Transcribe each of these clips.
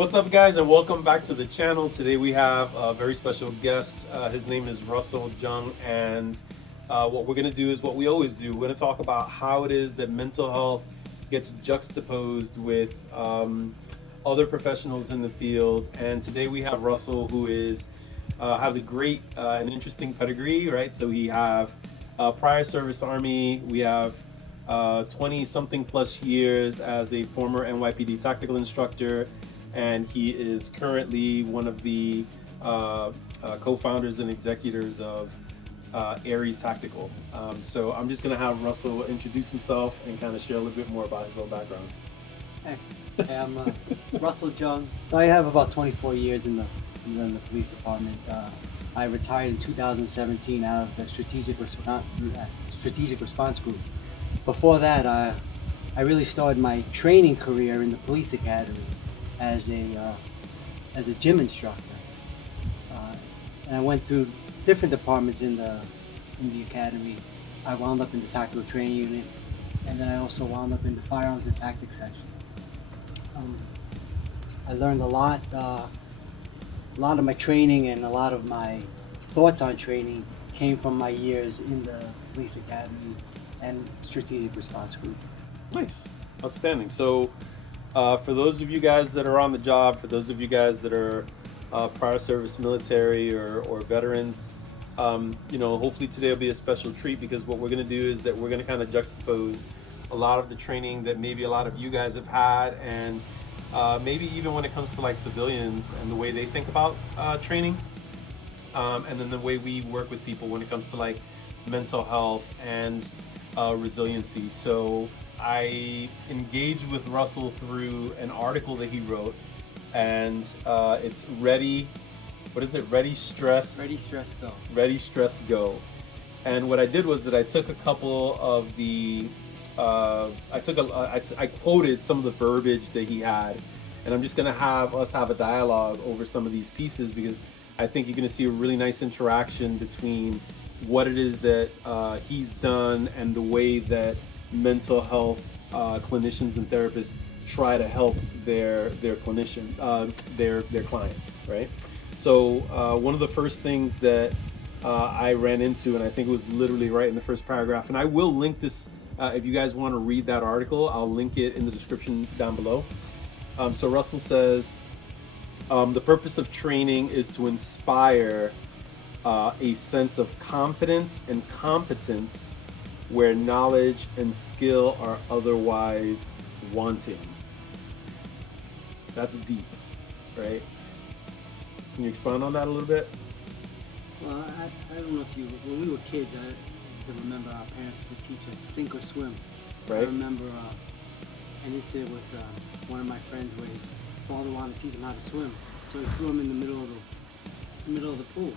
What's up, guys, and welcome back to the channel. Today we have a very special guest. His name is Russell Jung, and what we're going to do is what we always do. We're going to talk about how it is that mental health gets juxtaposed with other professionals in the field. And today we have Russell, who has a great and interesting pedigree, right? So he have prior service Army. We have 20 something plus years as a former NYPD tactical instructor, and he is currently one of the co-founders and executors of Aries Tactical. So I'm just going to have Russell introduce himself and kind of share a little bit more about his own background. Hey, I'm Russell Jung. So I have about 24 years in the police department. I retired in 2017 out of the strategic response group. Before that, I really started my training career in the police academy as a gym instructor, and I went through different departments in the academy. I wound up in the tactical training unit, and then I also wound up in the firearms and tactics section. I learned a lot of my training and a lot of my thoughts on training came from my years in the police academy and strategic response group. Nice, outstanding. So for those of you guys that are on the job, for those of you guys that are prior service military or veterans, hopefully today will be a special treat, because what we're going to do is that we're going to kind of juxtapose a lot of the training that maybe a lot of you guys have had, and maybe even when it comes to like civilians and the way they think about training, and then the way we work with people when it comes to like mental health and resiliency. So I engaged with Russell through an article that he wrote, and it's Ready, Stress, Go. Ready, Stress, Go. And what I did was that I took a couple of the, I quoted some of the verbiage that he had, and I'm just gonna have us have a dialogue over some of these pieces, because I think you're gonna see a really nice interaction between what it is that he's done and the way that mental health clinicians and therapists try to help their clients, right? So one of the first things that I ran into, and I think it was literally right in the first paragraph, and I will link this if you guys want to read that article. I'll link it in the description down below. So Russell says, the purpose of training is to inspire a sense of confidence and competence where knowledge and skill are otherwise wanting. That's deep, right? Can you expound on that a little bit? Well, I don't know if when we were kids, I can remember our parents used to teach us sink or swim. Right. I remember an incident with one of my friends where his father wanted to teach him how to swim, so he threw him in the middle of the pool,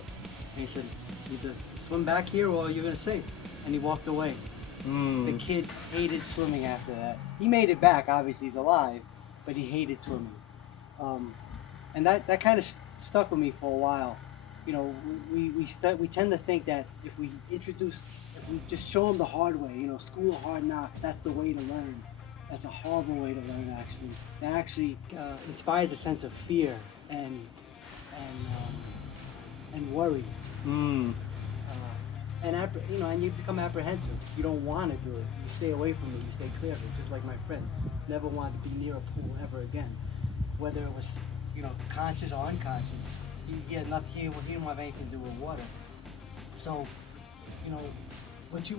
and he said, "Either swim back here or you're gonna sink," and he walked away. The kid hated swimming after that. He made it back, obviously he's alive, but he hated swimming. And that kind of stuck with me for a while. You know, we tend to think that if we just show them the hard way, school of hard knocks, that's the way to learn. That's a horrible way to learn, actually. That actually inspires a sense of fear and worry. And you become apprehensive. You don't want to do it. You stay away from it. You stay clear of it. Just like my friend, never wanted to be near a pool ever again, whether it was, conscious or unconscious. He had nothing. He didn't have anything to do with water. So, what you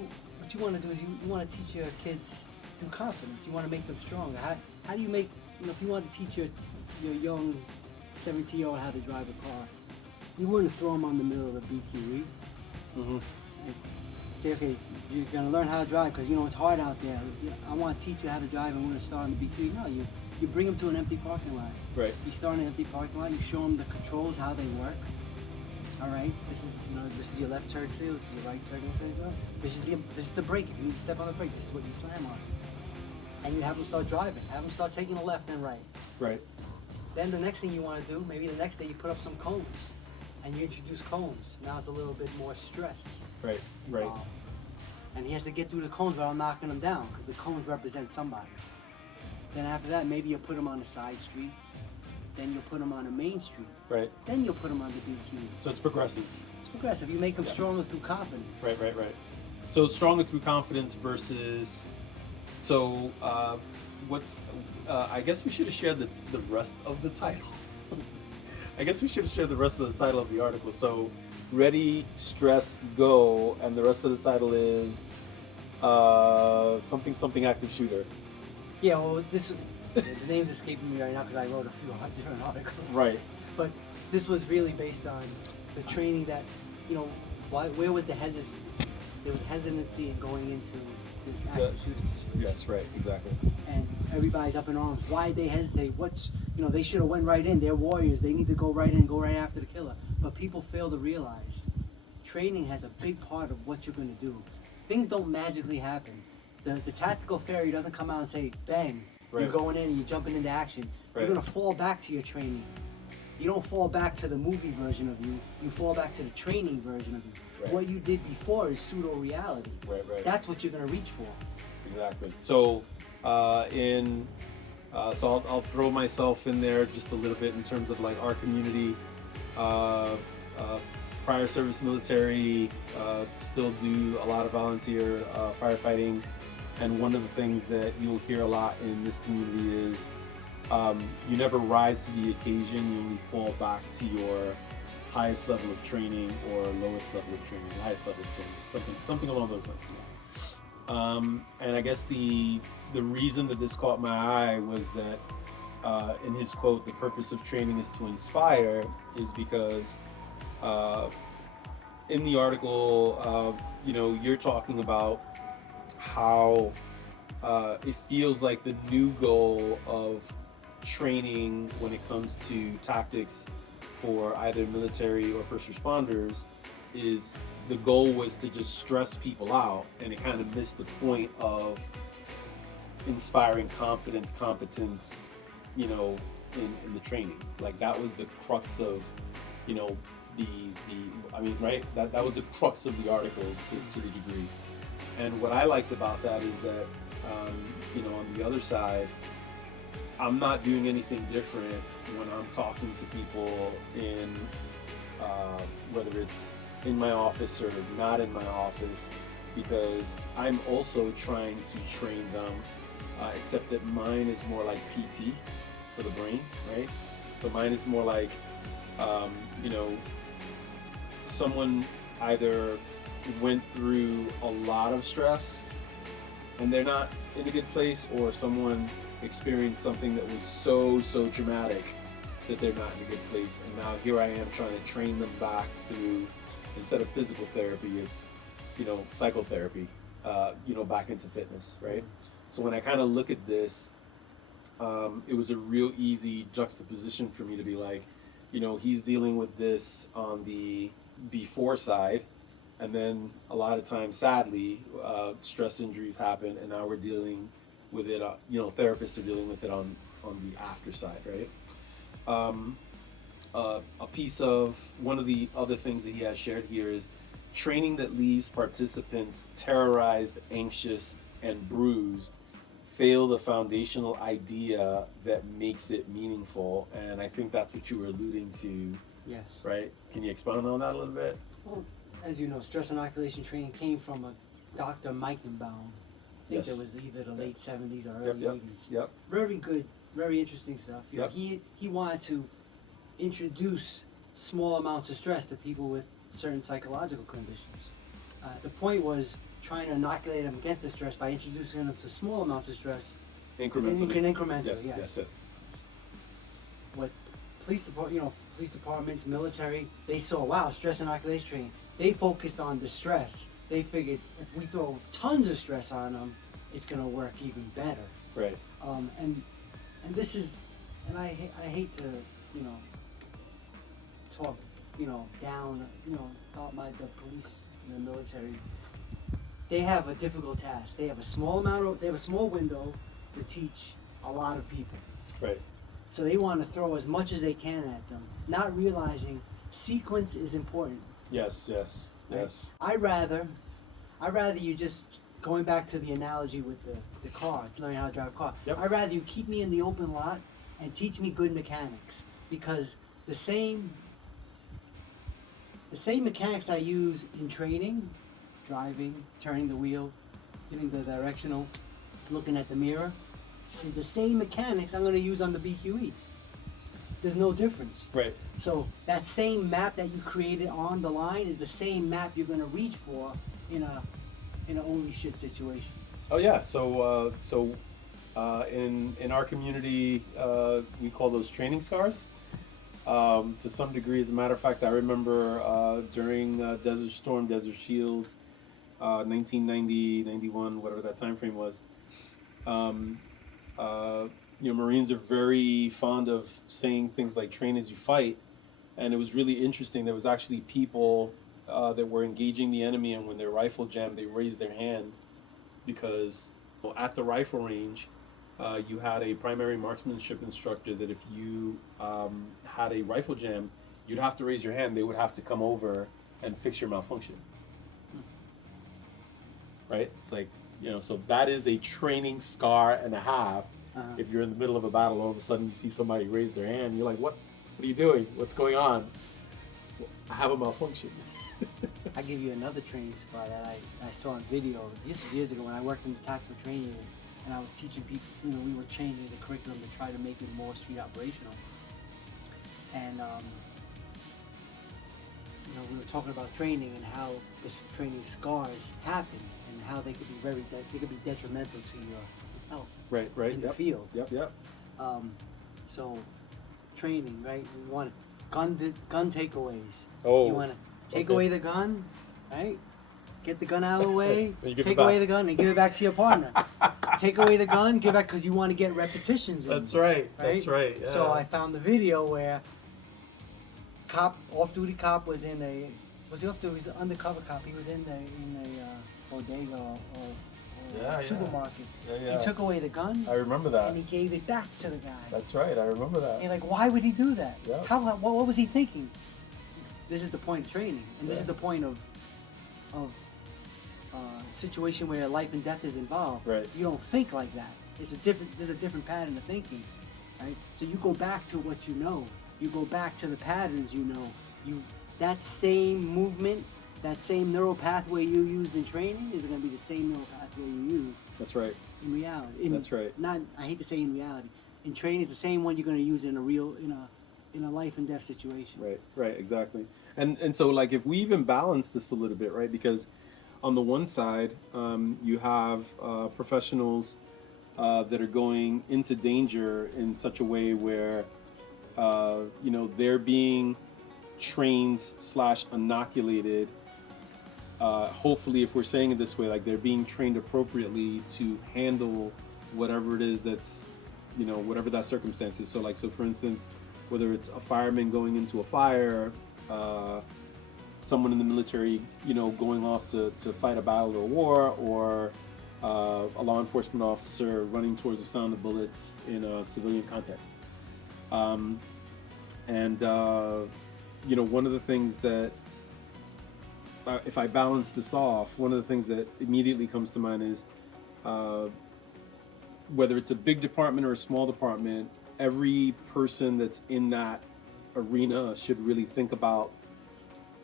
want to do is you want to teach your kids through confidence. You want to make them stronger. How do you make, if you want to teach your young 17-year-old how to drive a car, you wouldn't throw them on the middle of the BQE. Mm-hmm. Say, okay, you're gonna learn how to drive because it's hard out there. I want to teach you how to drive and we're gonna start in the BQE. No, you bring them to an empty parking lot. Right. You start in an empty parking lot. You show them the controls, how they work. All right. This is your left turn signal. This is your right turn signal. This is the brake. If you need to step on the brake, this is what you slam on. And you have them start driving. Have them start taking the left and right. Right. Then the next thing you want to do, maybe the next day you put up some cones. And you introduce cones. Now it's a little bit more stress. Right. And he has to get through the cones without knocking them down, because the cones represent somebody. Then after that, maybe you put him on a side street, then you'll put them on a main street, Right. then you'll put them on the BQ. So it's progressive. It's progressive. You make them stronger through confidence. Right. So stronger through confidence versus. So what's? I guess we should have shared the rest of the title. I guess we should have shared the rest of the title of the article. So, ready, stress, go, and the rest of the title is something active shooter. Yeah, well, the name's escaping me right now because I wrote a few different articles. Right. But this was really based on the training that, where was the hesitancy? There was hesitancy in going into this active shooter situation. Yes, right, exactly. And everybody's up in arms. Why'd they hesitate? They should have went right in. They're warriors. They need to go right in, go right after the killer. But people fail to realize training has a big part of what you're going to do. Things don't magically happen. The tactical fairy doesn't come out and say, bang, Right. you're going in and you're jumping into action. Right. You're going to fall back to your training. You don't fall back to the movie version of you. You fall back to the training version of you. Right. What you did before is pseudo-reality. Right. That's what you're going to reach for. Exactly. So, so I'll throw myself in there just a little bit in terms of like our community, prior service military, still do a lot of volunteer firefighting, and one of the things that you'll hear a lot in this community is you never rise to the occasion, you only fall back to your highest level of training or lowest level of training, highest level of training, something along those lines. And I guess the reason that this caught my eye was that in his quote, the purpose of training is to inspire, is because in the article, you're talking about how it feels like the new goal of training when it comes to tactics for either military or first responders is the goal was to just stress people out, and it kind of missed the point of inspiring confidence, competence, in the training. Like that was the crux of, that was the crux of the article to the degree. And what I liked about that is that, on the other side, I'm not doing anything different when I'm talking to people in, whether it's in my office or not in my office, because I'm also trying to train them, except that mine is more like PT for the brain, right? So mine is more like, someone either went through a lot of stress and they're not in a good place, or someone experienced something that was so traumatic that they're not in a good place, and now here I am trying to train them back through, instead of physical therapy, it's psychotherapy, back into fitness, right? So when I kind of look at this, it was a real easy juxtaposition for me to be like, he's dealing with this on the before side, and then a lot of times, sadly, stress injuries happen, and now we're dealing with it. Therapists are dealing with it on the after side, right? A piece of one of the other things that he has shared here is training that leaves participants terrorized, anxious, and bruised fail the foundational idea that makes it meaningful. And I think that's what you were alluding to. Yes. Right? Can you expound on that a little bit? Well, as you know, stress inoculation training came from a Dr. Meikenbaum. I think it was either the late 70s or early 80s. Yep. Very good, very interesting stuff. Yep. He wanted to introduce small amounts of stress to people with certain psychological conditions. The point was trying to inoculate them against the stress by introducing them to small amounts of stress. Incrementally. Yes. What police departments, military, they saw, wow, stress inoculation training. They focused on the stress. They figured if we throw tons of stress on them, it's going to work even better. Right. And this is, and I hate to, talk, down, about the police and the military. They have a difficult task. They have a small window to teach a lot of people. Right. So they want to throw as much as they can at them, not realizing sequence is important. Yes. Right? I'd rather you just, going back to the analogy with the car, learning how to drive a car. Yep. I'd rather you keep me in the open lot and teach me good mechanics, because the same mechanics I use in training, driving, turning the wheel, giving the directional, looking at the mirror, is the same mechanics I'm going to use on the BQE. There's no difference. Right. So that same map that you created on the line is the same map you're going to reach for in a holy shit situation. Oh yeah. So in our community, we call those training scars. To some degree, as a matter of fact, I remember during Desert Storm, Desert Shield, 1990, 91, whatever that time frame was. Marines are very fond of saying things like "train as you fight," and it was really interesting. There was actually people that were engaging the enemy, and when their rifle jammed, they raised their hand because at the rifle range, you had a primary marksmanship instructor that if you had a rifle jam, you'd have to raise your hand. They would have to come over and fix your malfunction. Right? It's like, so that is a training scar and a half. If you're in the middle of a battle, all of a sudden you see somebody raise their hand, you're like, what are you doing? What's going on? I have a malfunction. I give you another training scar that I saw on video. This was years ago when I worked in the tactical training, and I was teaching people, we were changing the curriculum to try to make it more street operational. And, we were talking about training and how this training scars happen and how they could be detrimental to your health. Right. In the field. Yep. So, training, right? We want gun takeaways. Oh. You want to take away the gun, right? Get the gun out of the way, take away the gun and give it back to your partner. Take away the gun, give it back because you want to get repetitions in. That's right. That's right. Yeah. So I found the video where off-duty cop was in he was an undercover cop. He was in a bodega or supermarket. Yeah. He took away the gun. I remember that. And he gave it back to the guy. That's right. I remember that. And you're like, why would he do that? Yeah. What was he thinking? This is the point of training, and this is the point of situation where life and death is involved. Right. You don't think like that. There's a different pattern of thinking, right? So you go back to what you know. You go back to the patterns you know. That same movement, that same neural pathway you used in training is going to be the same neural pathway you used. That's right. In reality. That's right. I hate to say in reality. In training, it's the same one you're going to use in a life and death situation. Right, exactly. And so, like, if we even balance this a little bit, right? Because on the one side, you have professionals that are going into danger in such a way where, they're being trained / inoculated. Hopefully, if we're saying it this way, like they're being trained appropriately to handle whatever it is that's, whatever that circumstance is. So for instance, whether it's a fireman going into a fire, someone in the military, going off to fight a battle or a war, or a law enforcement officer running towards the sound of bullets in a civilian context. One of the things that, if I balance this off, one of the things that immediately comes to mind is whether it's a big department or a small department, every person that's in that arena should really think about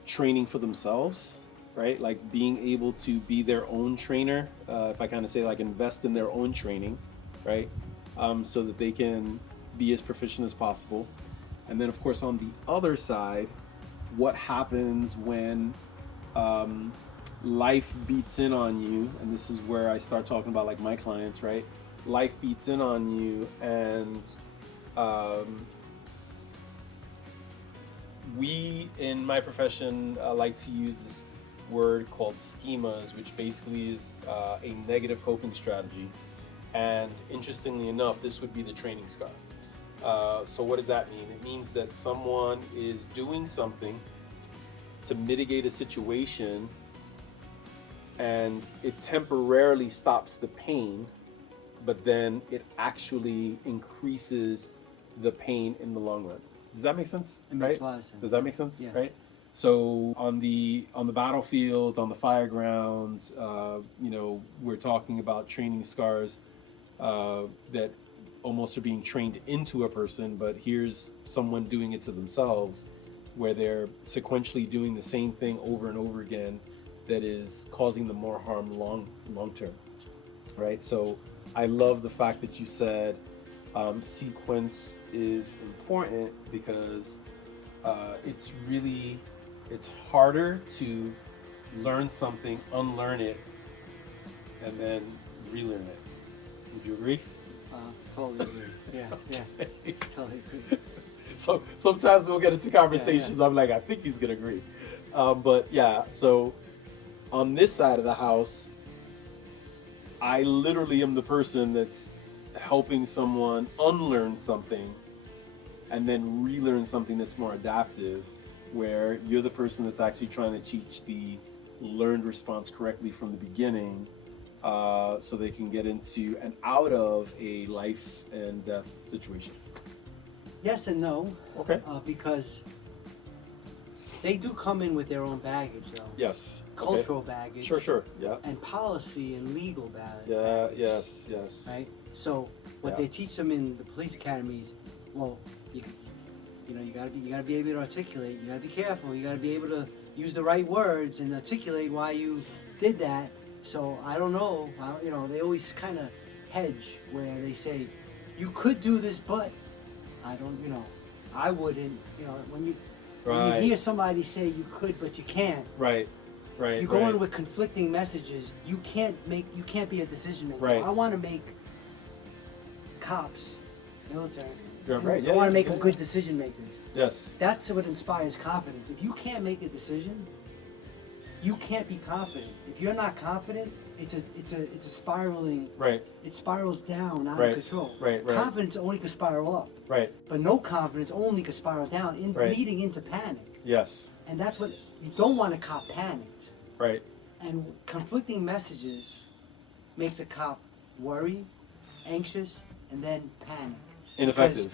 training for themselves, right? Like being able to be their own trainer, if I kind of say like invest in their own training, right? So that they can be as proficient as possible. And then of course on the other side, what happens when life beats in on you, and this is where I start talking about like my clients, right? Life beats in on you, and we in my profession like to use this word called schemas, which basically is a negative coping strategy. And interestingly enough, this would be the training scar. So what does that mean? It means that someone is doing something to mitigate a situation, and it temporarily stops the pain, but then it actually increases the pain in the long run. Does that make sense? It makes a lot of sense. Does that make sense? Yes. Right? So on the battlefield, on the fire grounds, we're talking about training scars that almost are being trained into a person, but here's someone doing it to themselves, where they're sequentially doing the same thing over and over again that is causing them more harm long term, right? So I love the fact that you said sequence is important, because it's harder to learn something, unlearn it, and then relearn it. Would you agree? Totally agree. Yeah, yeah, totally agree. So sometimes we'll get into conversations. I'm like, I think he's gonna agree. But yeah, so on this side of the house, I literally am the person that's helping someone unlearn something and then relearn something that's more adaptive, where you're the person that's actually trying to teach the learned response correctly from the beginning, so they can get into and out of a life and death situation. Yes and no. Okay. Because they do come in with their own baggage, though. Yes. Cultural baggage. Sure. Yeah. And policy and legal baggage. Yeah. Yes. Right. So what they teach them in the police academies, well, you gotta be able to articulate. You gotta be careful. You gotta be able to use the right words and articulate why you did that. So I don't know. They always kind of hedge where they say, you could do this, but I don't. I wouldn't. When you hear somebody say you could but you can't. Right. You go in with conflicting messages. You can't be a decision maker. Right. I want to make cops, military. Right. I want to make them good decision makers. Yes. That's what inspires confidence. If you can't make a decision, you can't be confident. If you're not confident, it's a spiraling. Right. It spirals down out of control. Right. Confidence only can spiral up. Right. But no confidence only can spiral down, leading into panic. Yes. And that's what you don't want a cop panicked. Right. And conflicting messages makes a cop worry, anxious, and then panic. Ineffective.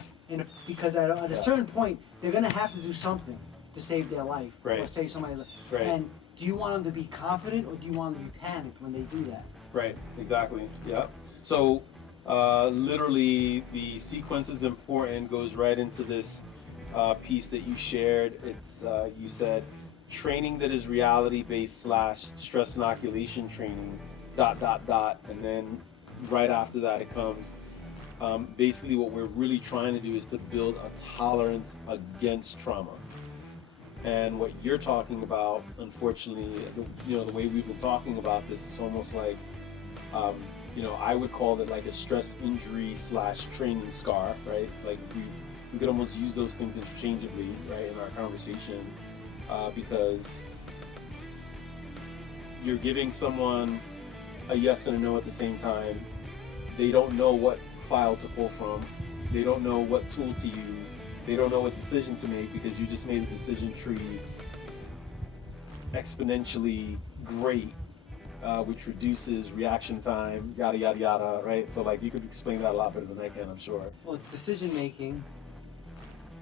Because at a certain point, they're going to have to do something to save their life or save somebody's life. Right. And do you want them to be confident or do you want them to be panicked when they do that? Right. Exactly. Yeah. So literally, the sequence is important. Goes right into this piece that you shared. It's you said training that is reality-based / stress inoculation training ... And then right after that, it comes. Basically, what we're really trying to do is to build a tolerance against trauma. And what you're talking about, unfortunately, the way we've been talking about this, is almost like, I would call it like a stress injury / training scar, right? Like we could almost use those things interchangeably, right, in our conversation, because you're giving someone a yes and a no at the same time. They don't know what file to pull from. They don't know what tool to use. They don't know what decision to make, because you just made a decision tree exponentially great, which reduces reaction time, yada, yada, yada, right? So you could explain that a lot better than I can, I'm sure. Well, decision making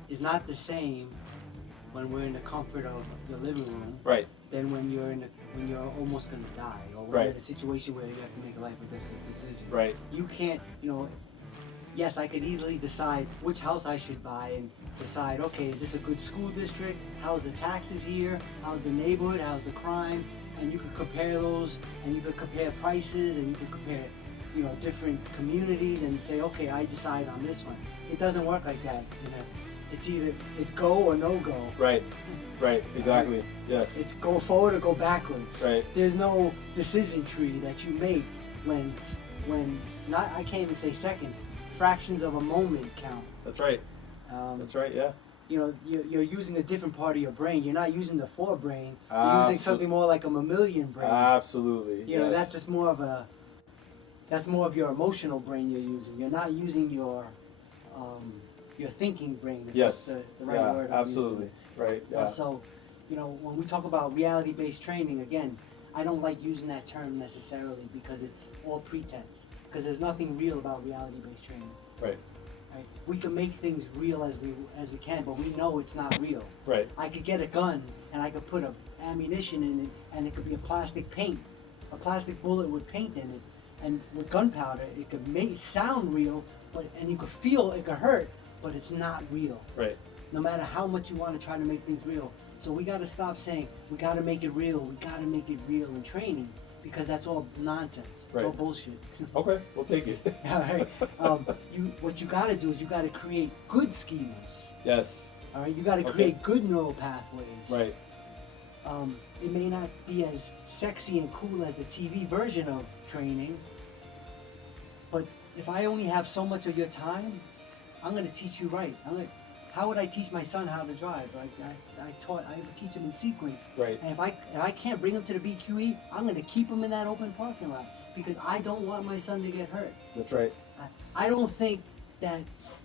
is not the same when we're in the comfort of your living room, right, than when you're almost going to die, or when you're in a situation where you have to make a life or death decision. Right. You can't, yes, I could easily decide which house I should buy and decide, okay, is this a good school district? How's the taxes here? How's the neighborhood? How's the crime? And you could compare those, and you could compare prices, and you could compare, different communities, and say, okay, I decide on this one. It doesn't work like that. It's go or no go. Right, exactly, yes. It's go forward or go backwards. Right. There's no decision tree that you make when not, I can't even say seconds, fractions of a moment count. That's right. That's right, yeah. You're using a different part of your brain. You're not using the forebrain. You're using something more like a mammalian brain. Absolutely. That's just that's more of your emotional brain you're using. You're not using your thinking brain. Yes. The right word. Absolutely. Right. Yeah. So, when we talk about reality-based training, again, I don't like using that term necessarily, because it's all pretense. Because there's nothing real about reality-based training. Right. We can make things real as we can, but we know it's not real. Right. I could get a gun and I could put ammunition in it, and it could be a plastic bullet with paint in it, and with gunpowder, it could sound real, and you could feel it could hurt, but it's not real. Right. No matter how much you want to try to make things real. So we got to stop saying we got to make it real. We got to make it real in training, because that's all nonsense. It's all bullshit. Okay, we'll take it. All right. What you got to do is you got to create good schemas. Yes. All right. You got to create good neural pathways. Right. It may not be as sexy and cool as the TV version of training, but if I only have so much of your time, I'm going to teach you right. How would I teach my son how to drive? I would teach him in sequence. Right. And if I can't bring him to the BQE, I'm going to keep him in that open parking lot, because I don't want my son to get hurt. That's right. I don't think that,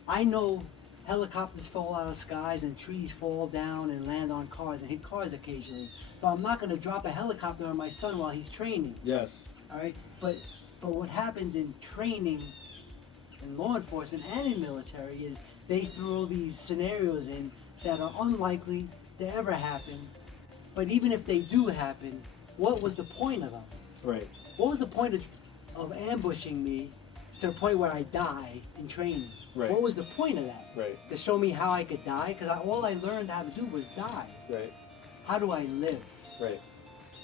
I know helicopters fall out of skies and trees fall down and land on cars and hit cars occasionally, but I'm not going to drop a helicopter on my son while he's training. Yes. All right. But what happens in training, in law enforcement and in military, is they throw these scenarios in that are unlikely to ever happen. But even if they do happen, what was the point of them? Right. What was the point of ambushing me to the point where I die in training? Right. What was the point of that? Right. To show me how I could die? Because all I learned how to do was die. Right. How do I live? Right.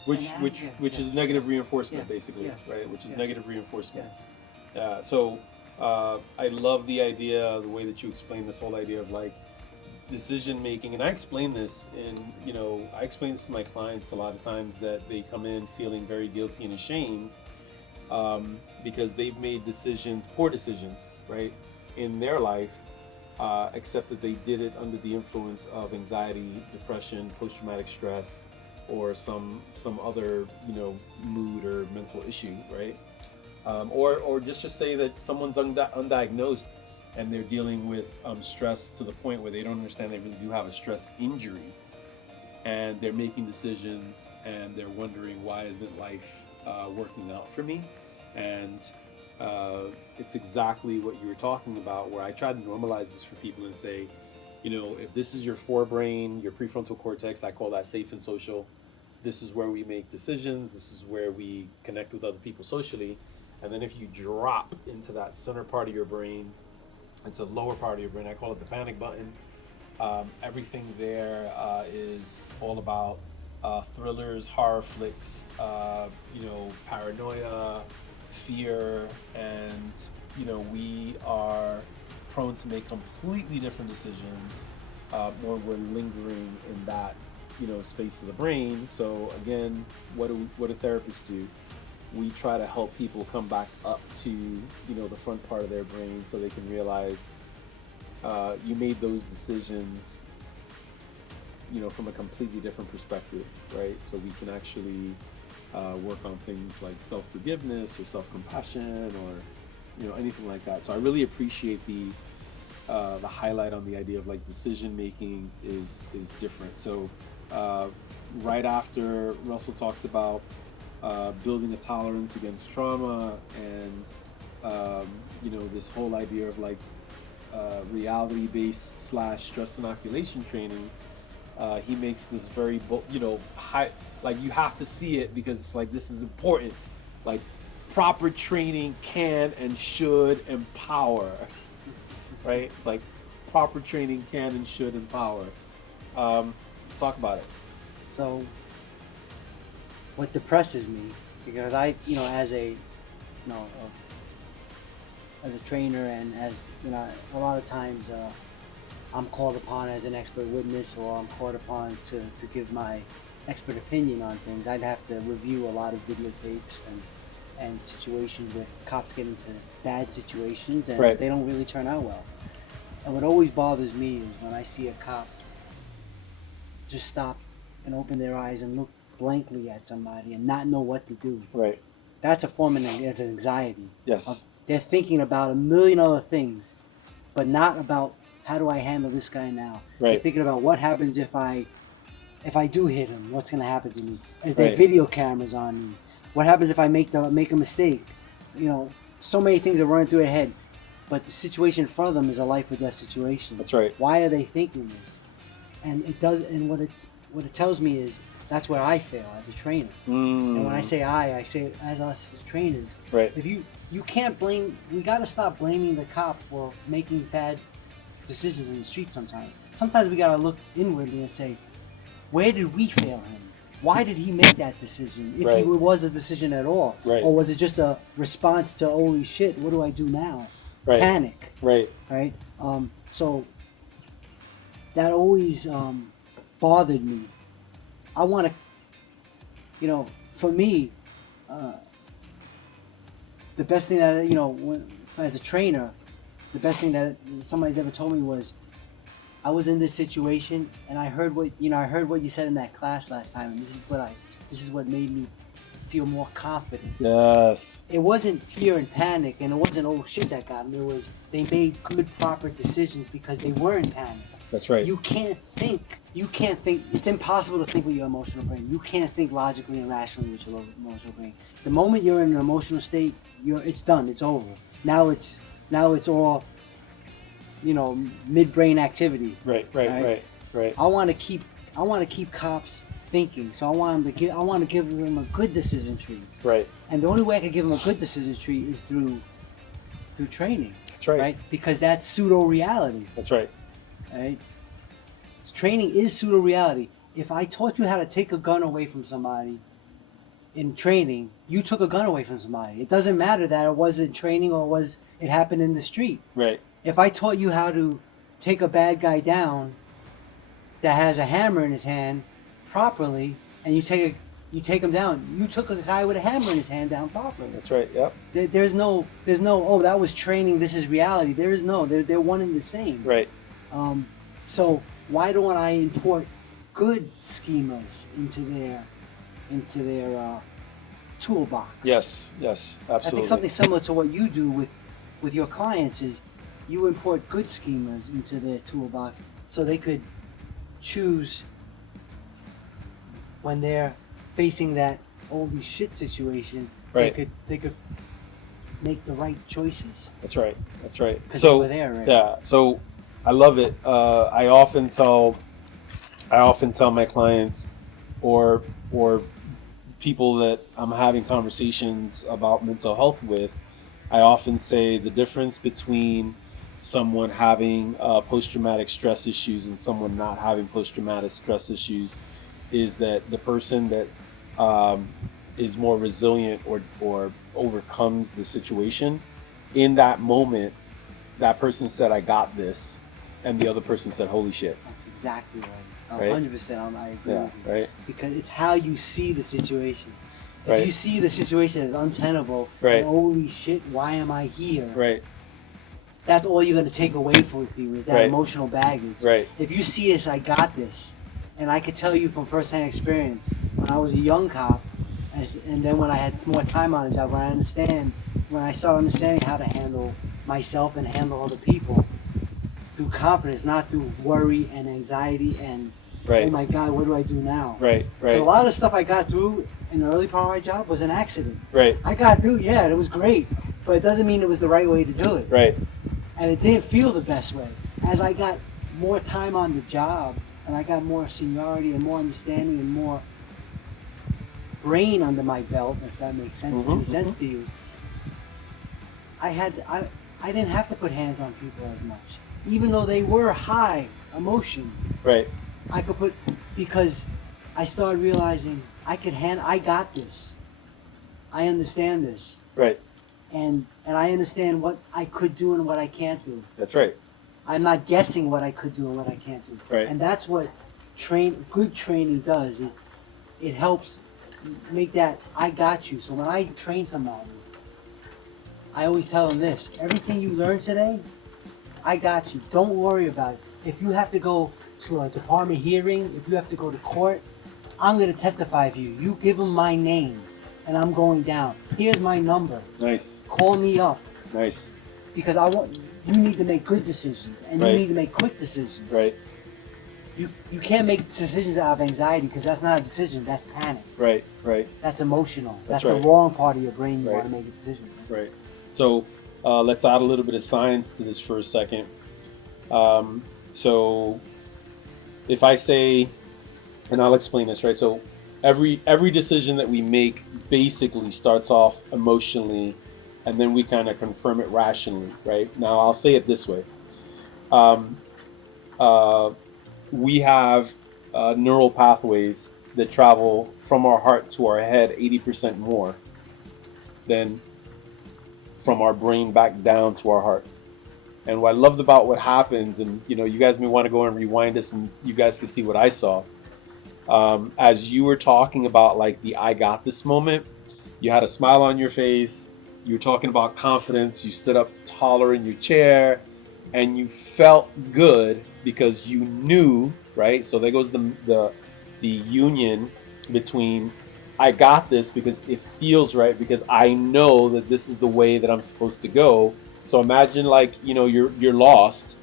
Which is negative reinforcement, basically. Yes. Right. Which is negative reinforcement. Yes. So I love the idea, the way that you explain this whole idea of like decision making, and I explain this I explain this to my clients a lot of times, that they come in feeling very guilty and ashamed because they've made poor decisions, right, in their life, except that they did it under the influence of anxiety, depression, post-traumatic stress, or some other mood or mental issue, right? Or just say that someone's undiagnosed and they're dealing with stress to the point where they don't understand they really do have a stress injury, and they're making decisions and they're wondering, why isn't life working out for me? And it's exactly what you were talking about, where I try to normalize this for people and say, if this is your forebrain, your prefrontal cortex, I call that safe and social. This is where we make decisions. This is where we connect with other people socially. And then if you drop into that center part of your brain, into the lower part of your brain, I call it the panic button. Everything there is all about thrillers, horror flicks, paranoia, fear, and we are prone to make completely different decisions when we're lingering in that space of the brain. So again, what do therapists do? We try to help people come back up to the front part of their brain, so they can realize you made those decisions from a completely different perspective, right? So we can actually work on things like self-forgiveness or self-compassion, or anything like that. So I really appreciate the highlight on the idea of like decision making is different. So right after Russell talks about building a tolerance against trauma, and this whole idea of like reality-based / stress inoculation training, he makes this very high, like you have to see it, because it's like, this is important. Like, proper training can and should empower, right? It's like proper training can and should empower. Talk about it. So what depresses me, because I, as a trainer, and as a lot of times I'm called upon as an expert witness, or I'm called upon to give my expert opinion on things. I'd have to review a lot of videotapes and situations where cops get into bad situations and they don't really turn out well. And what always bothers me is when I see a cop just stop and open their eyes and look blankly at somebody and not know what to do. Right. That's a form of anxiety. Yes. They're thinking about a million other things, but not about, how do I handle this guy now? Right. They're thinking about, what happens if I do hit him? What's going to happen to me? Is there video cameras on me? What happens if I make a mistake? So many things are running through their head, but the situation in front of them is a life or death situation. That's right. Why are they thinking this? And it does. And what it tells me is, That's where I fail as a trainer. And when I say I say it as us as trainers. Right. If you can't blame, we got to stop blaming the cop for making bad decisions in the street sometimes. Sometimes we got to look inwardly and say, where did we fail him? Why did he make that decision? If Right. it was a decision at all. Right. Or was it just a response to, holy shit, what do I do now? Right. Panic. Right. Right? So that always bothered me. I want to, for me, the best thing that, as a trainer, the best thing that somebody's ever told me was, I was in this situation and I heard what you said in that class last time, and this is what made me feel more confident. Yes. It wasn't fear and panic, and it wasn't, oh shit, that got me. It was, they made good, proper decisions because they were in panic. That's right. You can't think. It's impossible to think with your emotional brain. You can't think logically and rationally with your emotional brain. The moment you're in an emotional state, it's done. It's over. Now it's all, mid-brain activity. Right. I want to keep cops thinking. So I want to give them a good decision tree. Right. And the only way I can give them a good decision tree is through training. That's right. Right? Because that's pseudo-reality. That's right. Right? Training is pseudo-reality. If I taught you how to take a gun away from somebody in training, you took a gun away from somebody. It doesn't matter that it wasn't training or it happened in the street. Right. If I taught you how to take a bad guy down that has a hammer in his hand properly, and you take him down, you took a guy with a hammer in his hand down properly. That's right. Yep. There's no, oh, that was training, this is reality. There is no, they're one and the same. Right. So why don't I import good schemas into their toolbox? Yes, absolutely. I think something similar to what you do with your clients is you import good schemas into their toolbox so they could choose when they're facing that holy shit situation. Right. They could make the right choices. That's right. Because they were there, right? Yeah. So I love it. I often tell my clients or people that I'm having conversations about mental health with, I often say the difference between someone having post-traumatic stress issues and someone not having post-traumatic stress issues is that the person that is more resilient or overcomes the situation, in that moment, that person said, I got this, and the other person said, holy shit. That's exactly right. Right? 100%. I agree with you. Right. Because it's how you see the situation. If Right. you see the situation as untenable, Right. and holy shit, why am I here? Right. That's all you're going to take away with you is that Right. emotional baggage. Right. If you see this, I got this. And I could tell you from firsthand experience, when I was a young cop, and then when I had more time on the job, when I started understanding how to handle myself and handle other people through confidence, not through worry and anxiety and, Right. oh my God, what do I do now? Right. 'Cause a lot of stuff I got through in the early part of my job was an accident. Right. I got through, yeah, and it was great, but it doesn't mean it was the right way to do it. Right. And it didn't feel the best way. As I got more time on the job, and I got more seniority and more understanding and more brain under my belt, if that makes sense, Mm-hmm, any sense to you, I didn't have to put hands on people as much. Even though they were high emotion, Right. I could put, because I started realizing I got this. I understand this. Right. And I understand what I could do and what I can't do. That's right. I'm not guessing what I could do and what I can't do. Right. And that's what good training does. It helps make that I got you. So when I train somebody, I always tell them this: everything you learn today, I got you. Don't worry about it. If you have to go to a department hearing, if you have to go to court, I'm going to testify for you. You give them my name, and I'm going down. Here's my number. Nice. Call me up. Nice. Because you need to make good decisions, and Right. you need to make quick decisions. Right. You can't make decisions out of anxiety, because that's not a decision. That's panic. Right. Right. That's emotional. That's That's right. the wrong part of your brain. You Right. want to make a decision. Right. So let's add a little bit of science to this for a second. So if I say, and I'll explain this, right? So every decision that we make basically starts off emotionally, and then we kind of confirm it rationally, right? Now I'll say it this way. Um, uh, we have neural pathways that travel from our heart to our head 80% more than from our brain back down to our heart. And what I loved about what happens, and you guys may want to go and rewind this, and you guys can see what I saw. As you were talking about like the "I got this" moment, you had a smile on your face. You were talking about confidence. You stood up taller in your chair, and you felt good because you knew, right? So there goes the union between "I got this" because it feels right, because I know that this is the way that I'm supposed to go. So imagine like you're lost,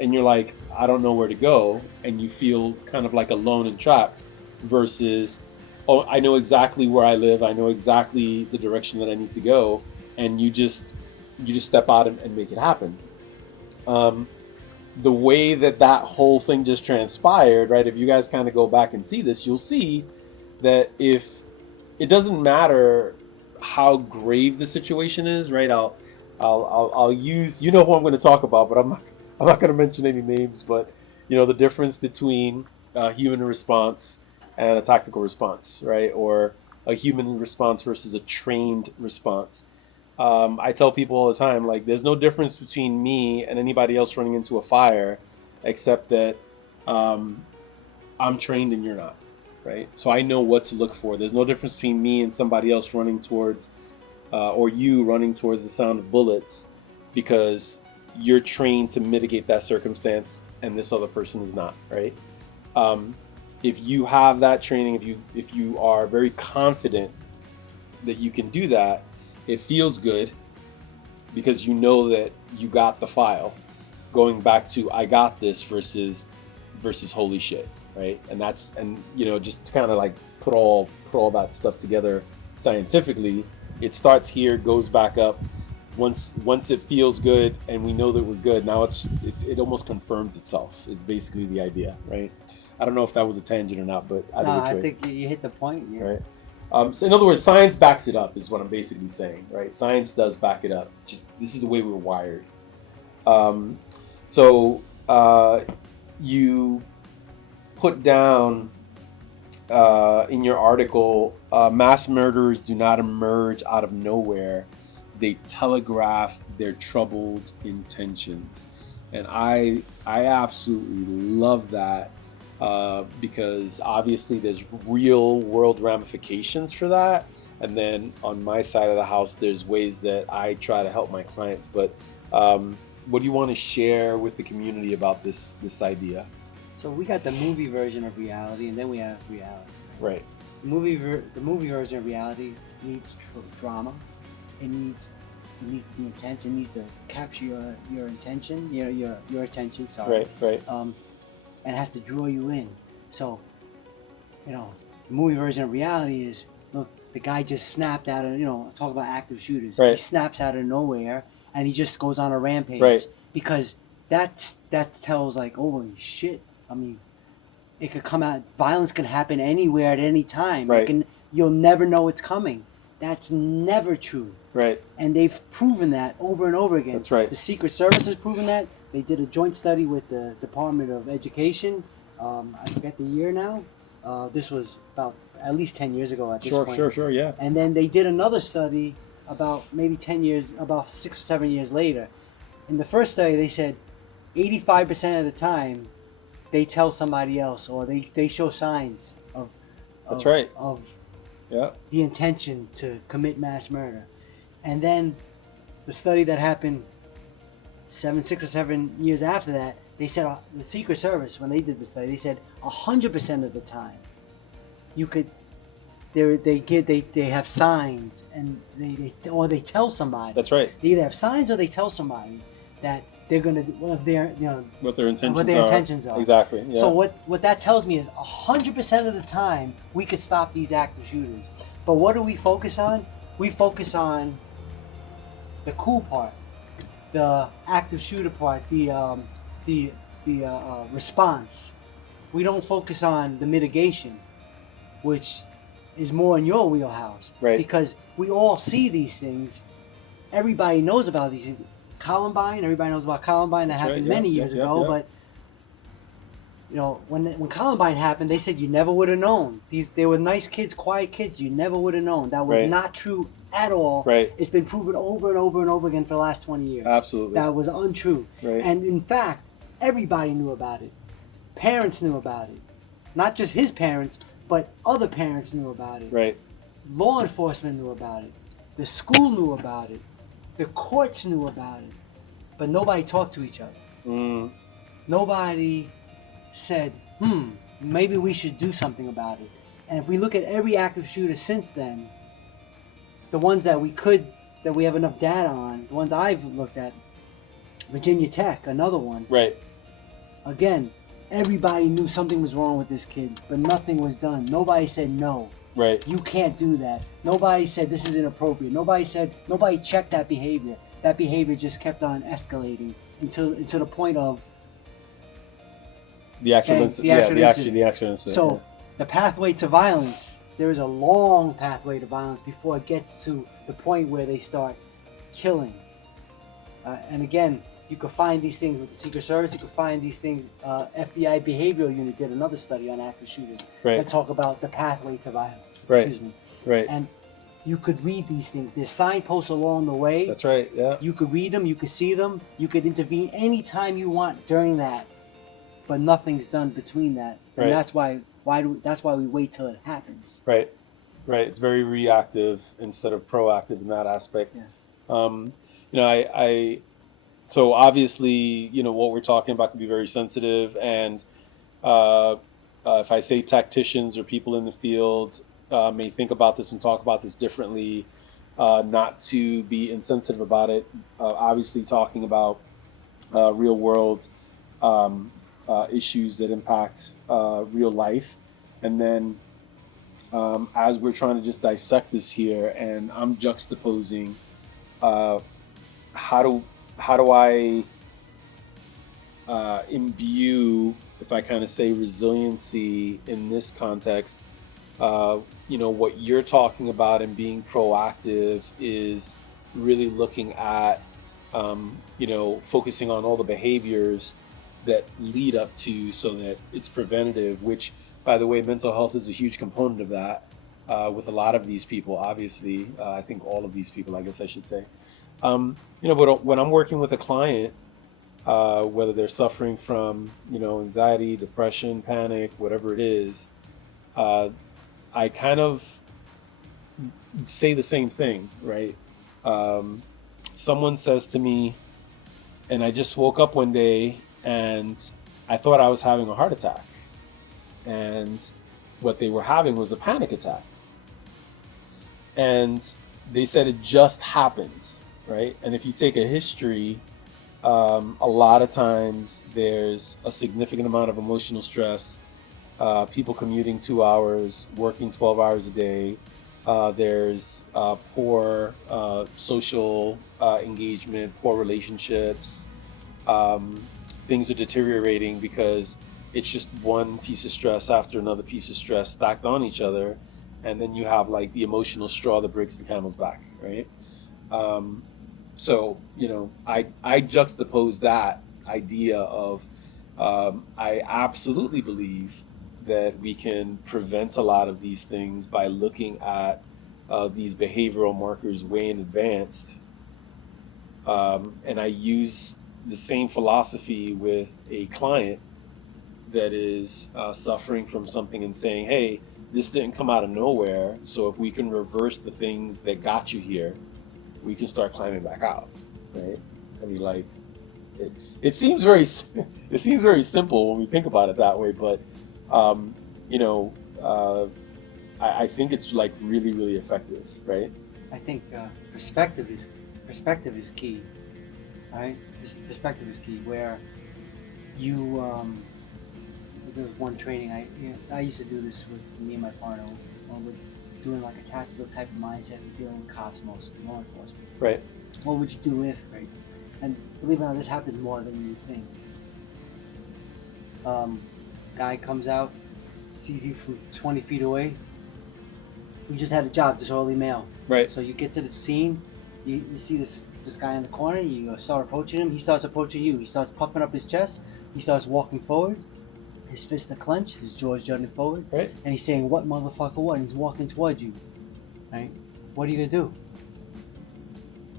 and you're like, I don't know where to go, and you feel kind of like alone and trapped, versus, oh, I know exactly where I live, I know exactly the direction that I need to go, and you just step out and make it happen. um, the way that whole thing just transpired, right? If you guys kind of go back and see this, you'll see that if it doesn't matter how grave the situation is, right? I'll use, who I'm going to talk about, but I'm not going to mention any names. But the difference between a human response and a tactical response, right? Or a human response versus a trained response. I tell people all the time, like, there's no difference between me and anybody else running into a fire, except that um, I'm trained and you're not, right? So I know what to look for. There's no difference between me and somebody else running towards, or you running towards the sound of bullets, because you're trained to mitigate that circumstance, and this other person is not, right? Um, if you have that training, if you are very confident that you can do that, it feels good because you know that you got the file. Going back to "I got this" versus "holy shit," right? And just to kind of like put all that stuff together scientifically, it starts here, goes back up. Once it feels good and we know that we're good, now it almost confirms itself. Is basically the idea, right? I don't know if that was a tangent or not, but No, I think you hit the point. Yeah. right. So in other words, science backs it up, is what I'm basically saying, right? Science does back it up. Just this is the way we're wired. Um, so you put down in your article, mass murderers do not emerge out of nowhere. They telegraph their troubled intentions, and I absolutely love that. Because obviously there's real world ramifications for that, and then on my side of the house there's ways that I try to help my clients. But what do you want to share with the community about this idea? So we got the movie version of reality, and then we have reality. Right. The movie version of reality needs drama. It needs to be intense. It needs to capture your intention. Your attention. Sorry. Right. And it has to draw you in. So, the movie version of reality is, look, the guy just snapped out of, talk about active shooters. Right. He snaps out of nowhere and he just goes on a rampage. Right. Because that tells like, holy shit. I mean, it could come out, violence can happen anywhere at any time. Right. You'll never know it's coming. That's never true. Right. And they've proven that over and over again. That's right. The Secret Service has proven that. They did a joint study with the Department of Education. I forget the year now. This was about at least 10 years ago at this point. Sure, yeah. And then they did another study about maybe 10 years, about 6 or 7 years later. In the first study, they said 85% of the time, they tell somebody else, or they show signs of That's right. Of Yeah. the intention to commit mass murder. And then the study that happened 6 or 7 years after that, they said the Secret Service, when they did the study, they said 100% of the time, they have signs, and they tell somebody. That's right. They either have signs or they tell somebody that they're gonna what their intentions are. Exactly. Yeah. So what that tells me is 100% of the time we could stop these active shooters. But what do we focus on? We focus on the cool part, the active shooter part, the response. We don't focus on the mitigation, which is more in your wheelhouse. Right. Because we all see these things. Everybody knows about these things. Columbine, everybody knows about Columbine. That happened many years ago. But you know, when Columbine happened, they said you never would have known. They were nice kids, quiet kids. You never would have known. That was not true at all. Right. It's been proven over and over and over again for the last 20 years. Absolutely. That was untrue. Right. And in fact, everybody knew about it. Parents knew about it. Not just his parents, but other parents knew about it. Right. Law enforcement knew about it. The school knew about it. The courts knew about it. But nobody talked to each other. Mm. Nobody said, maybe we should do something about it. And if we look at every active shooter since then, the ones that we have enough data on, the ones I've looked at, Virginia Tech, another one. Right. Again, everybody knew something was wrong with this kid, but nothing was done. Nobody said no. Right. You can't do that. Nobody said this is inappropriate. Nobody checked that behavior. That behavior just kept on escalating until the point of the actual incident. So the pathway to violence, there is a long pathway to violence before it gets to the point where they start killing. And again, you can find these things with the Secret Service. You can find these things. FBI Behavioral Unit did another study on active shooters that talk about the pathway to violence. Right. Excuse me. Right. And you could read these things. There's signposts along the way. That's right. Yeah. You could read them. You could see them. You could intervene anytime you want during that, but nothing's done between that. And that's why we wait till it happens. Right. Right. It's very reactive instead of proactive in that aspect. Yeah. So obviously, what we're talking about can be very sensitive, and if I say tacticians or people in the field may think about this and talk about this differently, not to be insensitive about it. Obviously, talking about real world issues that impact real life, and then as we're trying to just dissect this here, and I'm juxtaposing how do I imbue, if I kind of say resiliency in this context, what you're talking about and being proactive is really looking at, focusing on all the behaviors that lead up to so that it's preventative, which, by the way, mental health is a huge component of that with a lot of these people, obviously. I think all of these people, I guess I should say. But when I'm working with a client, whether they're suffering from, anxiety, depression, panic, whatever it is, I kind of say the same thing, right? Someone says to me, and I just woke up one day and I thought I was having a heart attack. And what they were having was a panic attack. And they said it just happened. Right? And if you take a history, a lot of times there's a significant amount of emotional stress, people commuting 2 hours, working 12 hours a day. There's poor social engagement, poor relationships. Things are deteriorating because it's just one piece of stress after another piece of stress stacked on each other. And then you have like the emotional straw that breaks the camel's back, right? So, I juxtapose that idea of, I absolutely believe that we can prevent a lot of these things by looking at these behavioral markers way in advance. And I use the same philosophy with a client that is suffering from something and saying, hey, this didn't come out of nowhere. So if we can reverse the things that got you here, we can start climbing back out, right? I mean, like, it seems very simple when we think about it that way, but I think it's like really, really effective, right? I think perspective is key, right? Perspective is key. Where you there was one training I used to do this with me and my partner. We're doing like a tactical type of mindset and dealing with cops mostly, law enforcement. Right. What would you do if, right? And believe it or not, this happens more than you think. Guy comes out, sees you from 20 feet away, You just had a job, this early mail. Right. So you get to the scene, you see this guy in the corner, you start approaching him, he starts approaching you. He starts puffing up his chest, he starts walking forward, his fists are clenched, his jaw's jutting forward, Right. and he's saying, "What, motherfucker, what?" And he's walking towards you, right? What are you gonna do?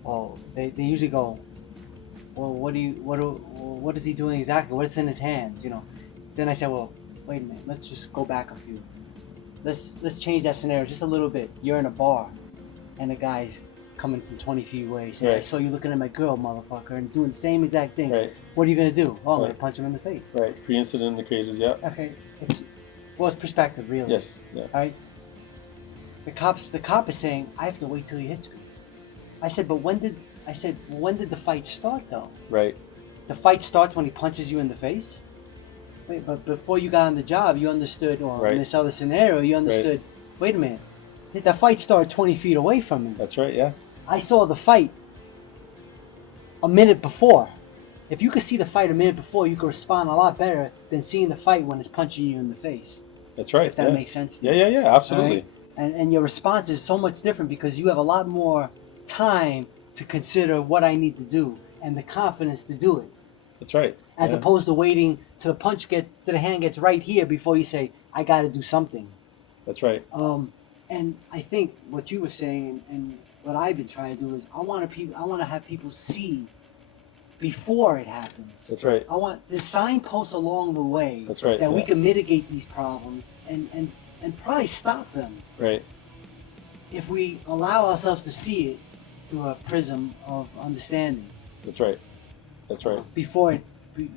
Well, they usually go, well, what is he doing exactly? What's in his hands, you know? Then I said, well, wait a minute, let's just go back a few. Let's change that scenario just a little bit. You're in a bar, and the guy's coming from 20 feet away, saying, Right. I saw you looking at my girl, motherfucker, and doing the same exact thing. Right. What are you gonna do? Oh, I'm Right. gonna punch him in the face. Right. Pre-incident indicators. Yeah. Okay, it's perspective, really. Yes. Yeah. All right. The cop is saying, I have to wait till he hits me. I said, but when did the fight start though? Right. The fight starts when he punches you in the face. Wait, but before you got on the job, you understood, or Right. in this other scenario, you understood. Wait a minute, the fight started 20 feet away from me. That's right. Yeah. I saw the fight a minute before. If you could see the fight a minute before, you could respond a lot better than seeing the fight when it's punching you in the face. That's right. If that yeah. makes sense to Yeah. you. Yeah. Yeah. Absolutely. Right? And your response is so much different because you have a lot more time to consider what I need to do and the confidence to do it. That's right. As yeah. opposed to waiting till the hand gets right here before you say, I got to do something. That's right. And I think what you were saying and what I've been trying to do is I want to have people see before it happens. That's right. I want the signposts along the way. That's right, that we yeah. can mitigate these problems and probably stop them Right. if we allow ourselves to see it through a prism of understanding. That's right. That's right. Before it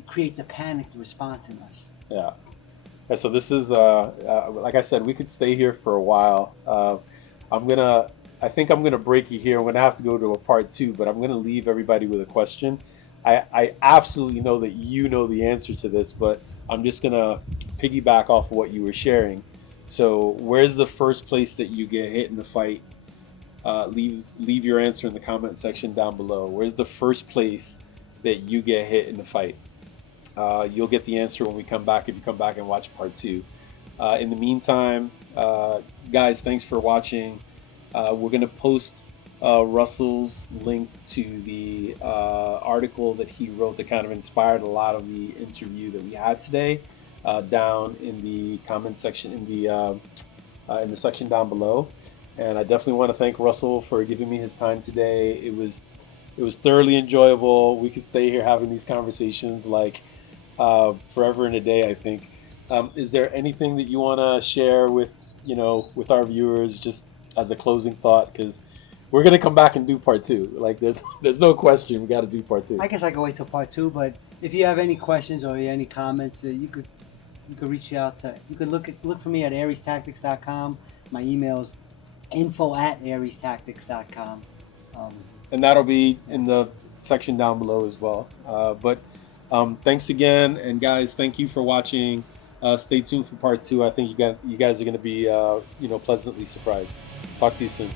creates a panicked response in us. Yeah. Yeah, so this is like I said, we could stay here for a while. I think I'm gonna break you here. I'm gonna have to go to a part 2, but I'm gonna leave everybody with a question. I absolutely know that you know the answer to this, but I'm just gonna piggyback off of what you were sharing. So where's the first place that you get hit in the fight? Leave your answer in the comment section down below. Where's the first place that you get hit in the fight? You'll get the answer when we come back, if you come back and watch part 2. In the meantime, guys, thanks for watching. We're going to post Russell's link to the article that he wrote that kind of inspired a lot of the interview that we had today down in the comment section, in the section down below. And I definitely want to thank Russell for giving me his time today. It was thoroughly enjoyable. We could stay here having these conversations like forever and a day, I think. Is there anything that you want to share with our viewers, just as a closing thought? Because we're gonna come back and do part 2. Like there's no question, we got to do part 2. I guess I can wait till part 2, but if you have any questions or any comments, you could reach out to. You could look for me at ariestactics.com. My email's info@ariestactics.com. And that'll be in the section down below as well. But thanks again, and guys, thank you for watching. Stay tuned for part 2. I think you guys are going to be pleasantly surprised. Talk to you soon.